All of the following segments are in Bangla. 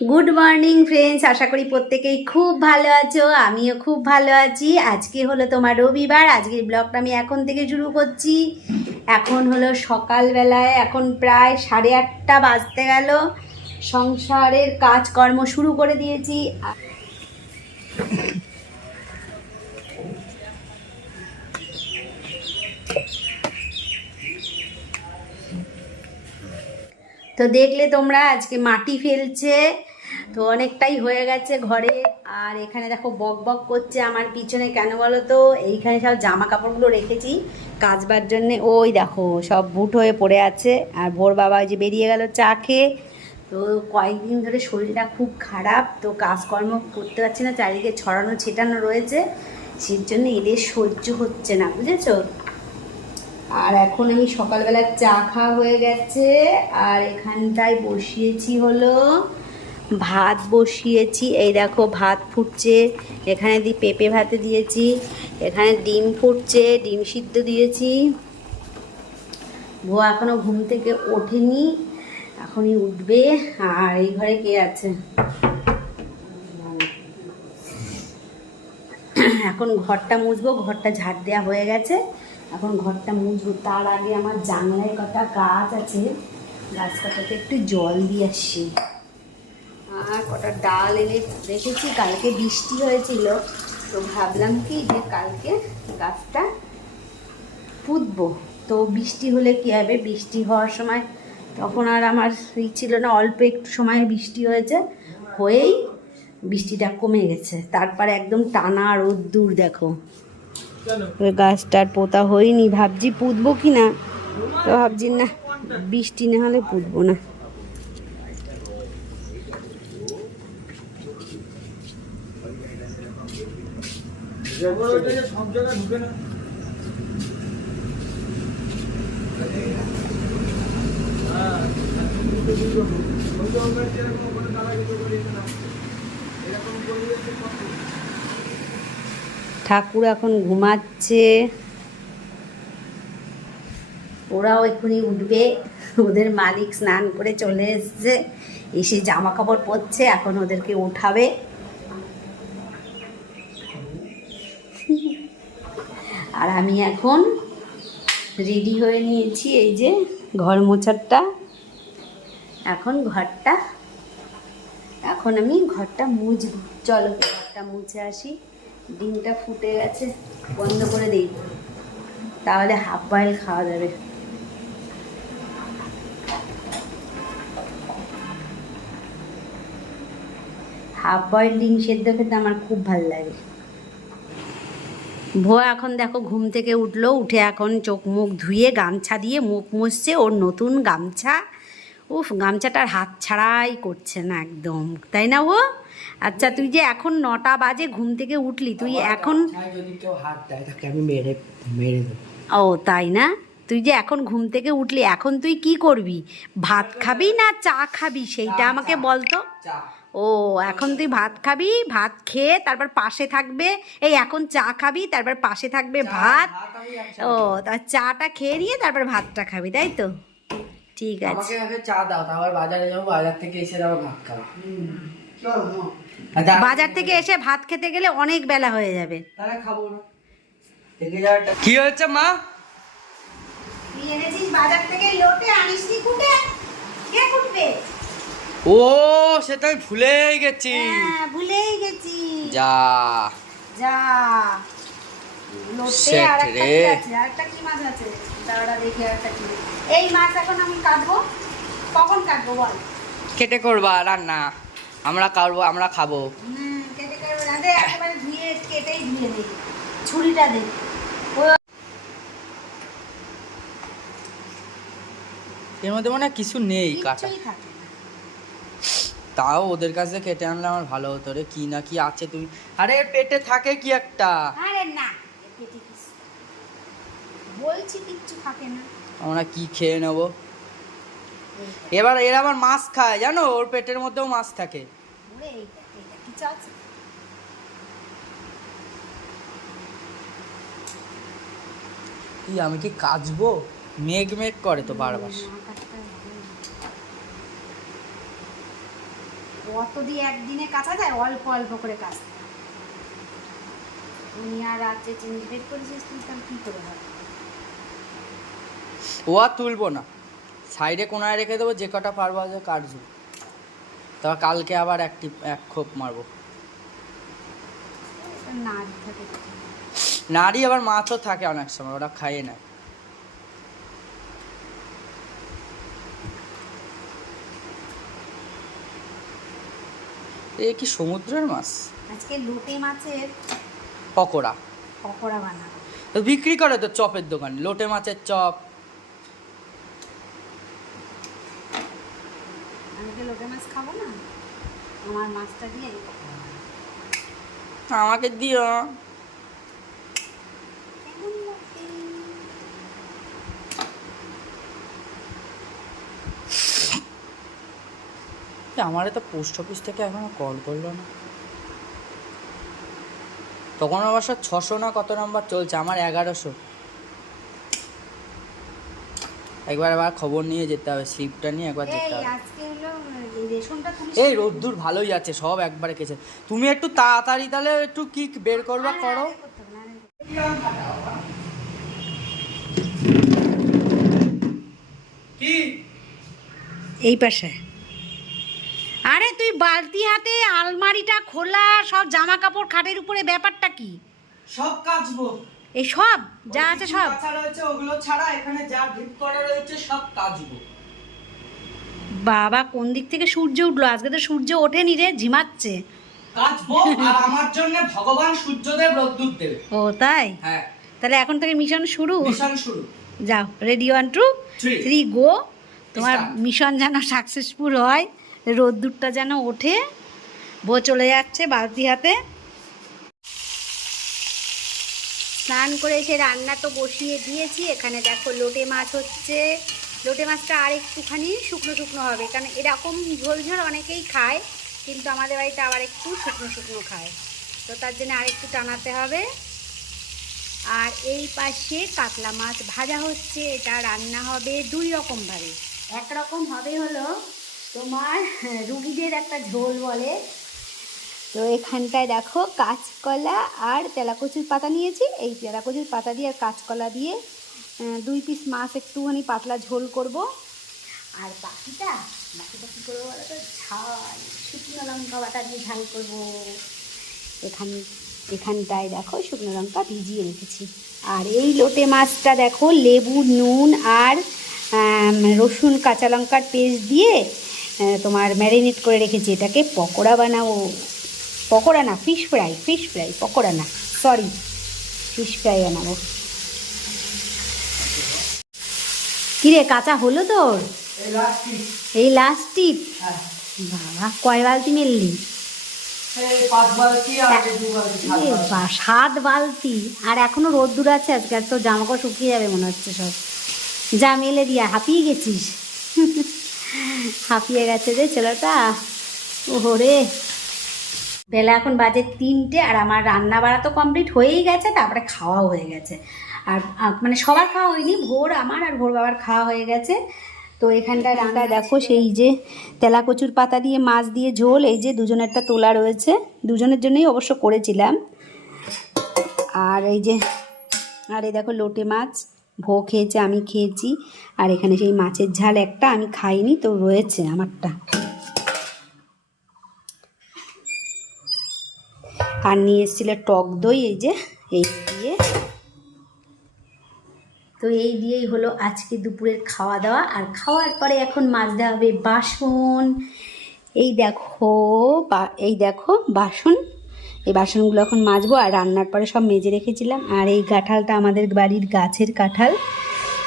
গুড মর্নিং ফ্রেন্ডস, আশা করি প্রত্যেকেই খুব ভালো আছো। আমিও খুব ভালো আছি। আজকে হলো তোমার রবিবার। আজকের ব্লগটা আমি এখন থেকে শুরু করছি। এখন হলো সকালবেলায়, এখন প্রায় 8:30 বাজতে গেল। সংসারের কাজকর্ম শুরু করে দিয়েছি। তো দেখলে তোমরা আজকে মাটি ফেলছে, তো অনেকটাই হয়ে গেছে ঘরে। আর এখানে দেখো বক বক করছে আমার পিছনে, কেন বলো তো? এইখানে সব জামা কাপড়গুলো রেখেছি কাচবার জন্যে। ওই দেখো সব বুট হয়ে পড়ে আছে। আর ভোর বাবা ওই যে বেরিয়ে গেল চা খেয়ে। তো কয়েকদিন ধরে শরীরটা খুব খারাপ, তো কাজকর্ম করতে পারছি না, চারিদিকে ছড়ানো ছিটানো রয়েছে, সেই জন্য এদের সহ্য হচ্ছে না, বুঝেছো? আর এখন আমি সকালবেলা চা খাওয়া হয়ে গেছে। আর এখানটায় বসিয়েছি হলো ভাত বসিয়েছি। এই দেখো ভাত ফুটছে। এখানে পেঁপে ভাতে দিয়েছি। এখানে ডিম ফুটছে, ডিম সিদ্ধ দিয়েছি। ভুয়া এখনো ঘুম থেকে ওঠেনি, এখনই উঠবে। আর এই ঘরে কে আছে? এখন ঘরটা মুছবো, ঘরটা ঝাড় দেওয়া হয়ে গেছে, এখন ঘরটা মুছবো। তার আগে আমার জানলায় কটা গাছ আছে, গাছ কটাতে একটু জল দিয়ে আসি। আর কটা ডাল এনে রেখেছি, কালকে বৃষ্টি হয়েছিল, তো ভাবলাম কি যে কালকে গাছটা পুঁতবো। তো বৃষ্টি হলে কী হবে, বৃষ্টি হওয়ার সময় তখন আর আমার ছিল না, অল্প একটু সময় বৃষ্টি হয়েছে, হয়েই বৃষ্টিটা কমে গেছে। তারপরে একদম টানা রোদ্দুর দেখো। ওই গাছটার পোতা হয়নি, ভাবছি পুঁতবো কি না, তো ভাবছি না, বৃষ্টি না হলে পুঁতবো না। ঠাকুর এখন ঘুমাচ্ছে, ওরাও এক্ষুনি উঠবে। ওদের মালিক স্নান করে চলে এসছে, এসে জামা কাপড় পরছে, এখন ওদেরকে উঠাবে। আর আমি এখন রেডি হয়ে নিয়েছি, এই যে ঘর মোছারটা। এখন আমি ঘরটা মুছবো। চলো ঘরটা মুছে আসি। ডিমটা ফুটে গেছে, বন্ধ করে দিই, তাহলে হাফ বয়েল খাওয়া যাবে। হাফ বয়েল ডিম সেদ্ধ খেতে আমার খুব ভালো লাগে। ভুয়া এখন দেখো ঘুম থেকে উঠলো, উঠে এখন চোখ মুখ ধুয়ে গামছা দিয়ে মুখ মুছছে, ওর নতুন গামছা। উফ, গামছাটার হাত ছাড়াই করছে না একদম, তাই না ও? আচ্ছা, তুই যে এখন 9টা বাজে ঘুম থেকে উঠলি, তুই এখন যদি কেউ হাত দেয় তাকে আমি মেরে মেরে দেবো। ও তাই না? তুই যে এখন ঘুম থেকে উঠলি, এখন তুই কি করবি? ভাত খাবি না চা খাবি সেইটা আমাকে বলতো। ও, এখন তুই ভাত খাবি, ভাত খেয়ে তারপর পাশে থাকবে, এই এখন চা খাবি, তারপর পাশে থাকবে ভাত। ও, তা চাটা খেয়ে নিয়ে তারপর ভাতটা খাবি, তাই তো? ঠিক আছে। আমাকে আগে চা দাও, তারপর বাজারে যাবো, বাজার থেকে এসে আবার ভাত খাবো। বাজার থেকে এসে ভাত খেতে গেলে অনেক বেলা হয়ে যাবে। তাহলে খাবো না। কি হচ্ছে মা? তুই এনেছিস বাজার থেকে লোটে, আনিসনি কুটে? কে কুটবে? ও, সেটা আমি ভুলেই গেছি। হ্যাঁ, ভুলেই গেছি। যা যা লোটে। Shit আর একটা রে। কি আছে? আর একটা কি মাছ আছে? দাঁড়া দেখি আর একটা কি। এই মাছ এখন আমি কাটবো, কখন কাটবো বল? কেটে করবা রান্না, আমরা কাটবো, আমরা খাবো। কেটে করবো না, দে একেবারে ধুয়ে কেটেই ধুয়ে দে, ছুরিটা দে। এর মধ্যে মনে হয় কিছু নেই কাটা। কিছুই থাকে না। তাও ওদের কাছে কেটে আনলে আমার ভালো হতো রে, কি না কি আছে তুমি। আরে পেটে থাকে কি একটা। আরে না, পেটে কিছু বলছি, কিচ্ছু থাকে না। আমরা কি খেয়ে নেবো এবার? এর আবার মাছ খায় জানো, ওর পেটের মধ্যেও মাছ থাকে। ওরে এইটা এইটা কিছু আছে? কি আমি কি কাচবো? মেঘ মেঘ করে তো বারবার। না কাটতে হবে। অত দিয়ে একদিনে কাঁচা যায়, অল্প অল্প করে কাচতে হয়। তুমি আর রাত্রে জিনিস বের করেছিস, তুই তাহলে কী করে হয়? ও আর তুলবো না, সাইডে কোনায় রেখে দেবো, যে কটা পারবো আজ কাটবো, তারপর কালকে আবার এক খোপ মারবো। নাড়ি থাকে, নাড়ি আবার মাছও থাকে অনেক সময়, ওরা খাইয়ে নেয়। এ কি সমুদ্রের মাছ? আজকে লোটে মাছের পকোড়া পকোড়া বানাবো। তো বিক্রি করে তো চপের দোকানে, লোটে মাছের চপ। আমি তো লোটে মাছ খাবো না, আমার মাছটা দিয়ে আমাকে দিও। আমারে তো পোস্ট অফিস থেকে এখনো কল করলো না। তখন অবশ্য 600 না কত নাম্বার চলছে, আমার 1100। একবার আবার খবর নিয়ে যেতে হবে, স্লিপটা নিয়ে একবার যেতে হবে। আজকে হলো এই রেশনটা তুলি। এই রোদ্দুর ভালোই আছে, সব একবারে কেছে। তুমি একটু তাড়াতাড়ি তাহলে একটু কি বের করবা করো। কি এই পাশে? আরে তুই বালতি হাতে আলমারিটা খোলা, সব জামা কাপড় খাটের উপরে, ব্যাপারটা কি? সব কাচবো, এই সব যা আছে সব কাঁচা রয়েছে ওগুলো ছাড়া এখানে যা ভিপ করা রয়েছে সব কাচবো। বাবা কোন দিক থেকে সূর্য উঠলো? আজকে তো সূর্য ওঠেনি রে, ঝিমাচ্ছে। কাচবো, আর আমার জন্য ভগবান সূর্যদেব রোদ্দুর দেবে। ও তাই? হ্যাঁ, তাহলে এখন থেকে মিশন শুরু। মিশন শুরু। যাও, রেডি 1 2 3 গো। তোমার মিশন যেন সাকসেসফুল হয়, রোদ্দুরটা যেন ওঠে। বউ চলে যাচ্ছে বালতি হাতে। স্নান করে এসে রান্না তো বসিয়ে দিয়েছি। এখানে দেখো লোটে মাছ হচ্ছে। লোটে মাছটা আর একটুখানি শুকনো শুকনো হবে, কারণ এরকম ঝোল ঝোল অনেকেই খায়, কিন্তু আমাদের বাড়িতে আবার একটু শুকনো শুকনো খায়, তো তার জন্য আর একটু টানাতে হবে। আর এই পাশে কাতলা মাছ ভাজা হচ্ছে। এটা রান্না হবে 2 রকমভাবে। একরকম হবে হলো তোমার রুগীদের একটা ঝোল বলে, তো এখানটায় দেখো কাঁচকলা আর তেলাকচুর পাতা নিয়েছি। এই তেলাকচুর পাতা দিয়ে আর কাঁচকলা দিয়ে 2 পিস মাছ একটুখানি পাতলা ঝোল করব। আর বাকিটা কী করবো বলো তো? ঝাল, শুকনো লঙ্কা বাটা দিয়ে ঝাল করবো। এখানটায় দেখো শুকনো লঙ্কা ভিজিয়ে রেখেছি। আর এই লোটে মাছটা দেখো লেবু, নুন আর রসুন কাঁচা লঙ্কার পেস্ট দিয়ে তোমার ম্যারিনেট করে রেখেছি। এটাকে পকোড়া বানাবো। পকোড়া না, ফিশ ফ্রাই, পকোড়া না, সরি, ফিশ ফ্রাই বানাবো। কিরে কাঁচা হলো তোর? এই লাস্ট টিপ। বাবা কয় বালতি মেললি? 7 বালতি। আর এখনো রোদ্দুর আছে আজকে, আর তোর জামাকাপড় শুকিয়ে যাবে মনে হচ্ছে সব। যা মেলে দিয়া, হাঁপিয়ে গেছিস। হাঁপিয়ে গেছে রে ছেলেটা। ওহরে, বেলা এখন বাজে 3টে, আর আমার রান্না বাড়া তো কমপ্লিট হয়েই গেছে, তারপরে খাওয়াও হয়ে গেছে। আর মানে সবার খাওয়া হয়নি, ভোর আমার আর ভোর বাবার খাওয়া হয়ে গেছে। তো এখানটায় রান্না দেখো, সেই যে তেলাকচুর পাতা দিয়ে মাছ দিয়ে ঝোল, এই যে দুজনেরটা তোলা রয়েছে, দুজনের জন্যই অবশ্য করেছিলাম। আর এই যে, আর এই দেখো লোটে মাছ, ভোগ খেয়েছে, আমি খেয়েছি। আর এখানে সেই মাছের ঝাল একটা, আমি খাইনি তো রয়েছে আমারটা। আর নিয়ে এসেছিল টক দই, এই যে এই দিয়ে। তো এই দিয়েই হলো আজকে দুপুরের খাওয়া দাওয়া। আর খাওয়ার পরে এখন মাজতে হবে বাসন। এই দেখো বাসন, এই বাসনগুলো এখন মাজবো। আর রান্নার পরে সব মেজে রেখেছিলাম। আর এই কাঁঠালটা আমাদের বাড়ির গাছের কাঁঠাল,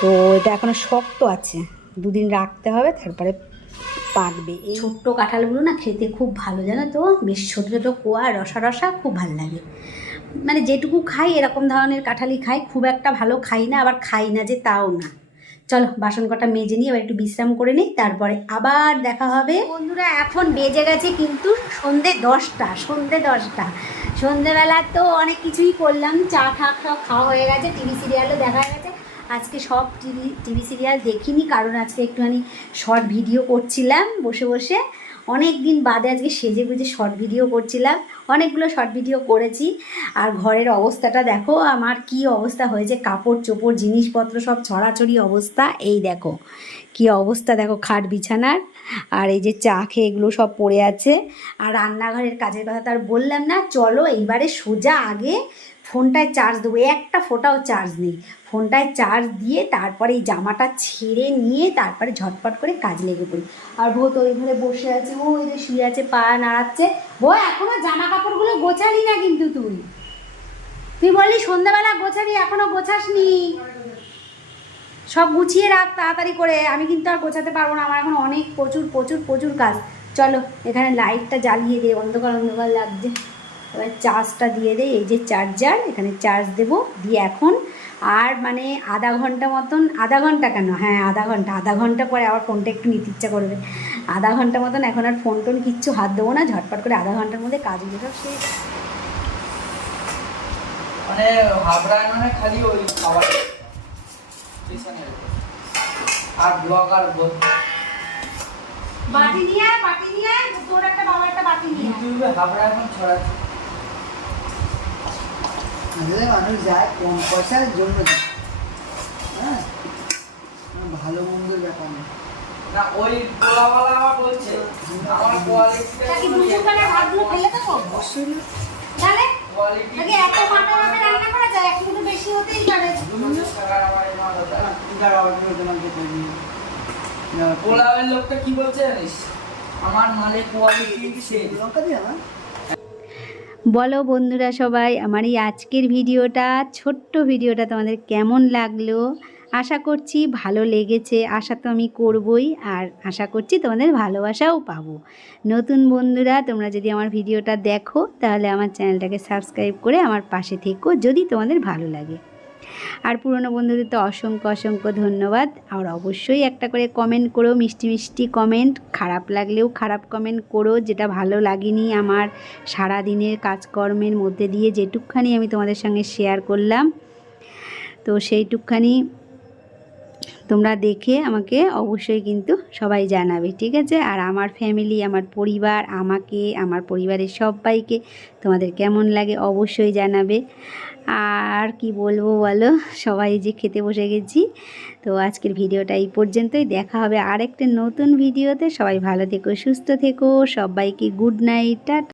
তো এটা এখনো শক্ত আছে, 2 দিন রাখতে হবে, তারপরে পাকবে। এই ছোট্ট কাঁঠালগুলো না খেতে খুব ভালো, জানো তো, বেশ ছোটো ছোটো কোয়া, রসা রসা, খুব ভালো লাগে। মানে যেটুকু খাই এরকম ধরনের কাঁঠালই খাই, খুব একটা ভালো খাই না, আবার খাই না যে তাও না। চলো বাসন কটা মেজে নিই, আবার একটু বিশ্রাম করে নিই, তারপরে আবার দেখা হবে। বন্ধুরা এখন বেজে গেছে কিন্তু সন্ধে 10টা। সন্ধেবেলা তো অনেক কিছুই করলাম, চা সব খাওয়া হয়ে গেছে, টিভি সিরিয়ালও দেখা গেছে। আজকে সব টিভি সিরিয়াল দেখিনি, কারণ আজকে একটুখানি শর্ট ভিডিও করছিলাম বসে বসে, অনেক দিন বাদে আজকে সেজে গুজে শর্ট ভিডিও করছিলাম, অনেকগুলো শর্ট ভিডিও করেছি। আর ঘরের অবস্থাটা দেখো আমার কি অবস্থা হয়েছে, কাপড় চোপড় জিনিসপত্র সব ছড়াছড়ি অবস্থা। এই দেখো কি অবস্থা, দেখো খাট বিছানার, আর এই যে চা খেয়ে এগুলো সব পড়ে আছে। আর রান্নাঘরের কাজের কথা তো আর বললাম না। চলো এইবারে সোজা আগে ফোনটায় চার্জ দেবো, একটা ফোটাও চার্জ নেই। ফোনটায় চার্জ দিয়ে তারপরে এই জামাটা ছেড়ে নিয়ে তারপরে ঝটপট করে কাজ লেগে পড়ি। আর বউ তো ওই ঘরে বসে আছে, ও ওই যে শুয়ে আছে, পা নাড়াচ্ছে। বউ এখনো জামা কাপড়গুলো গোছালি না কিন্তু তুই বললি সন্ধ্যাবেলা গোছাবি, এখনো গোছাসনি। সব গুছিয়ে রাখ তাড়াতাড়ি করে, আমি কিন্তু আর গোছাতে পারবো না, আমার এখন অনেক প্রচুর প্রচুর প্রচুর কাজ। চলো এখানে লাইটটা জ্বালিয়ে দে, অন্ধকার অন্ধকার লাগছে। এবার চার্জটা দিয়ে দেয়, এই যে চার্জার, এখানে চার্জ দেবো দিয়ে এখন আর মানে আধা ঘন্টা মতন, আধা ঘন্টা কেন, হ্যাঁ আধা ঘন্টা পরে আবার ফোনটা একটু নিতে ইচ্ছা করবে। আধা ঘন্টা মতন এখন আর ফোন টোন কিচ্ছু হাত দেবো না, ঝটপট করে আধা ঘন্টার মধ্যে কাজগুলো সব শেষ। মানে হাবড়ায় মানে খালি ওই খাবার আর ব্লগ আর বাটি নিয়ে তোর একটা বাবার একটা বাটি নিয়ে ইউটিউবে হাবড়া এখন ছড়াচ্ছে। মানুষ যায় কম পয়সার জন্য যায়, হ্যাঁ, ভালো মন্দের ব্যাপার না। না ওই পোলাওয়ালা আবার বলছে আমার কোয়ালিটিটা কি দুপুরবেলা ভাতগুলো ফেলে দেবো অবশ্যই না। তাহলে কোয়ালিটি আগে এত মাথা মাথা রান্না করা যায়, একটু তো বেশি হতেই পারে। পোলাওয়ের লোকটা কি বলছে জানিস, আমার মালে কোয়ালিটি সে লঙ্কা দিয়ে না। বলো বন্ধুরা সবাই, আমার এই আজকের ভিডিওটা, ছোট্ট ভিডিওটা তোমাদের কেমন লাগলো? আশা করছি ভালো লেগেছে, আশা তো আমি করবই, আর আশা করছি তোমাদের ভালোবাসাও পাবো। নতুন বন্ধুরা তোমরা যদি আমার ভিডিওটা দেখো তাহলে আমার চ্যানেলটাকে সাবস্ক্রাইব করে আমার পাশে থেকো যদি তোমাদের ভালো লাগে। আর পুরনো বন্ধুদের তো অসংখ্য অসংখ্য ধন্যবাদ। আর অবশ্যই একটা করে কমেন্ট করো, মিষ্টি মিষ্টি কমেন্ট, খারাপ লাগলেও খারাপ কমেন্ট করো, যেটা ভালো লাগেনি আমার সারা দিনের কাজকর্মের মধ্যে দিয়ে যেটুকখানি আমি তোমাদের সঙ্গে শেয়ার করলাম, তো সেইটুকখানি তোমরা দেখে আমাকে অবশ্যই কিন্তু সবাই জানাবে, ঠিক আছে? আর আমার ফ্যামিলি, আমার পরিবার, আমাকে, আমার পরিবারের সবাইকে তোমাদের কেমন লাগে অবশ্যই জানাবে। আর কি বলবো বলো, সবাই যে খেতে বসে গেছি। তো আজকের ভিডিওটা এই পর্যন্তই, দেখা হবে আরেকটা নতুন ভিডিওতে। সবাই ভালো থেকো, সুস্থ থেকো, সবাইকে গুড নাইট, টাটা।